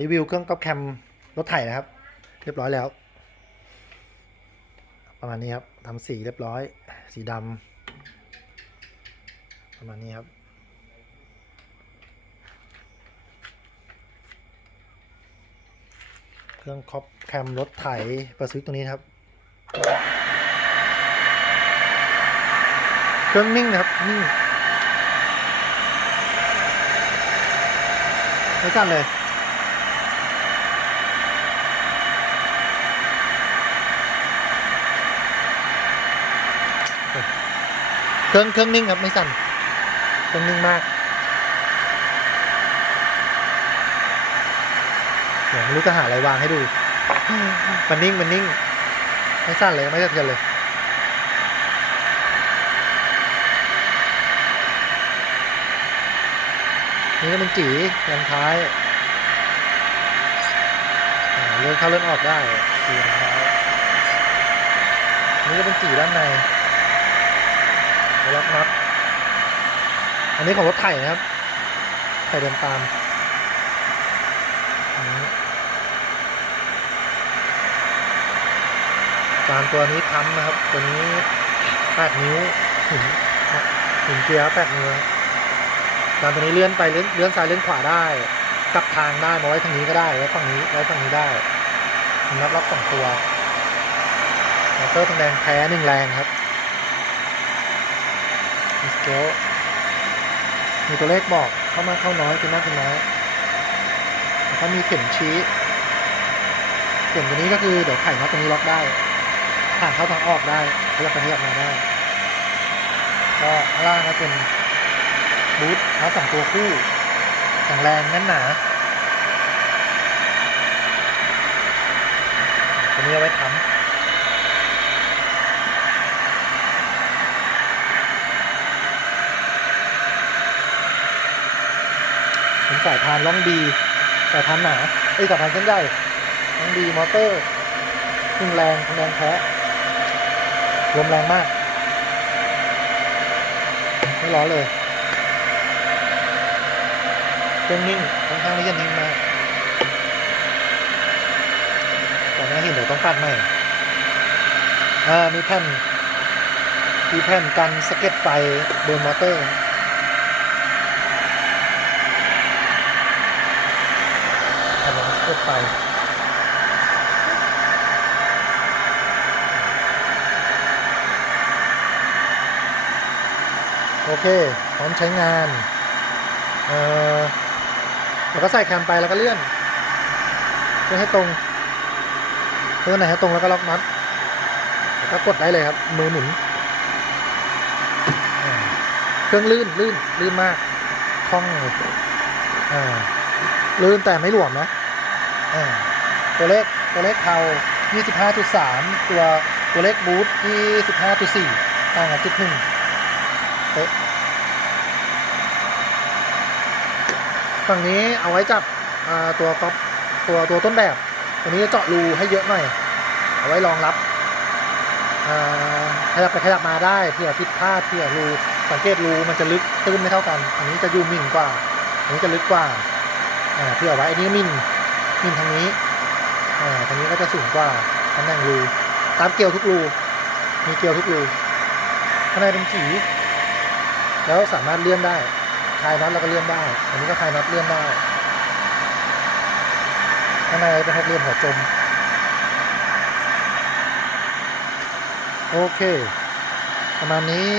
รีวิวเครื่องก๊อปแคมรถไถนะครับ เรียบร้อยแล้ว ประมาณนี้ครับทำสีเรียบร้อย สีดำประมาณนี้ครับเครื่องคอปแคมรถไถปิดสวิตช์ตรงนี้ครับ เครื่องนิ่งนะครับ นิ่ง ไม่สั่นเลย เครื่องเครื่องนิ่งครับไม่สั่นเครื่องนิ่งมากเดี๋ยวไม่รู้จะหาอะไรวางให้ดู มันนิ่งมันนิ่ง ไม่สั่นเลยไม่สะเทือนเลยนี่ก็เป็นจียันท้ายอ่าเลื่อนเข้าเลื่อนออกได้จียันท้ายนี่ก็เป็นจีด้านใน แล้วล็อกน็อตอันนี้ของรถไถนะครับ ไถเดินตามจานตัวนี้ค้ำนะครับ ตัวนี้แปดนิ้วหินหินเกียร์แปดนิ้วนะครับจานตัวนี้เลื่อนไปเลื่อนเลื่อนซ้ายเลื่อนขวาได้กลับทางได้มาไว้ทางนี้ก็ได้ไว้ฝั่งนี้ไว้ฝั่งนี้ได้น็อตล็อกสองตัวมอเตอร์ทองแดงแพ้หนึ่งแรงครับ มีสเกลมีตัวเลขบอกเข้ามาเข้าน้อยคือมากคือน้อยแล้วก็มีเข็มชี้ เข็มตัวนี้ก็คือเดี๋ยวไขน็อตตัวนี้ล็อกได้ผ่านเข้าทางออกได้ขยับไปขยับมาได้ ก็ข้างล่างก็เป็นบูททั้งสองตัวคู่แข็งแรงแน่นหนาตัวนี้เอาไว้ค้ำ เป็นสายพานล่องดีสายพานหนาไอ้สายพานเส้นใหญ่ล่องดีมอเตอร์ขึ้นแรงแรงแท้ลมแรงมากไม่ร้อนเลยเครื่องนิ่งค่อนข้างที่จะนิ่งมากแต่ไม่เห็นเดี๋ยวต้องปัดใหม่อ่ามีแผ่นมีแผ่นกันสเก็ดไฟโดนมอเตอร์ แผ่น กันสะเก็ดไฟโอเค พร้อมใช้งาน เอ่อแล้วก็ใส่แคมไปแล้วก็เลื่อน เพื่อให้ตรง เพื่อไหนให้ตรงแล้วก็ล็อกน็อตแล้วก็กดได้เลยครับ มือหมุน เครื่องลื่นลื่นลื่นมาก คล่องเลยลื่นแต่ไม่หลวมนะ ตัวเลขตัวเลขเทา25.3 ตัวตัวเลขบูทที่15.4 ต่างกันจุดหนึ่งเป๊ะฝั่งนี้เอาไว้จับตัวก๊อปตัวตัวต้นแบบ ตัวนี้จะเจาะรูให้เยอะหน่อย เอาไว้รองรับขยับไปขยับมาได้เผื่อผิดพลาดเผื่อรูสังเกตรูมันจะลึกตื้นไม่เท่ากัน อันนี้จะยูมินกว่า อันนี้จะลึกกว่าเผื่อไว้อันนี้มิน มินทางนี้อ่าทางนี้ก็จะสูงกว่าตำแหน่งรูตามเกลียวทุกรู มีเกลียวทุกรูข้างในเป็นสีแล้วสามารถเลื่อนได้คลายน็อตแล้วก็เลื่อนได้ อันนี้ก็คลายน็อตเลื่อนได้ข้างในเป็นหกเหลี่ยมหัวจม โอเค ประมาณนี้